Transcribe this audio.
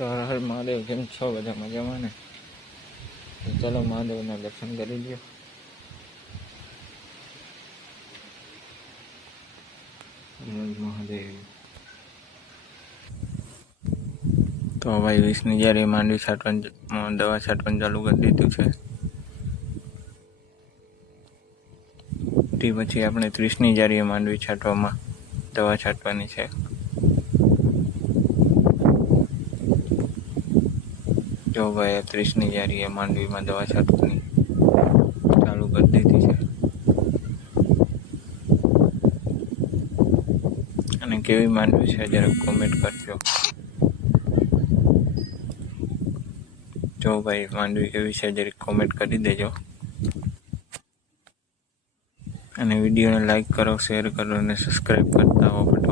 તો હર હર મહાદેવ, કેમ છો બધા મજામાં ને? તો ચલો મહાદેવના દર્શન કરી લ્યો. મહાદેવ તો ભાઈ વિષ્ણુ જ્યારે માંડવી છાંટવાનું દવા છાંટવાનું ચાલુ કરી દીધું છે. તે પછી આપણે 30ની જારીએ માંડવી છાંટવામાં દવા છાંટવાની છે. જો ભાઈ 30ની જારીએ માંડવીમાં દવા છાંટવાની ચાલુ કરી દીધી છે. અને કેવી માંડવી છે જરાક કોમેન્ટ કરજો. જો ભાઈ માંડવી કેવી છે જરીક કોમેન્ટ કરી દેજો. અને વિડીયોને લાઈક કરો, શેર કરો અને સબસ્ક્રાઈબ કરતા હો.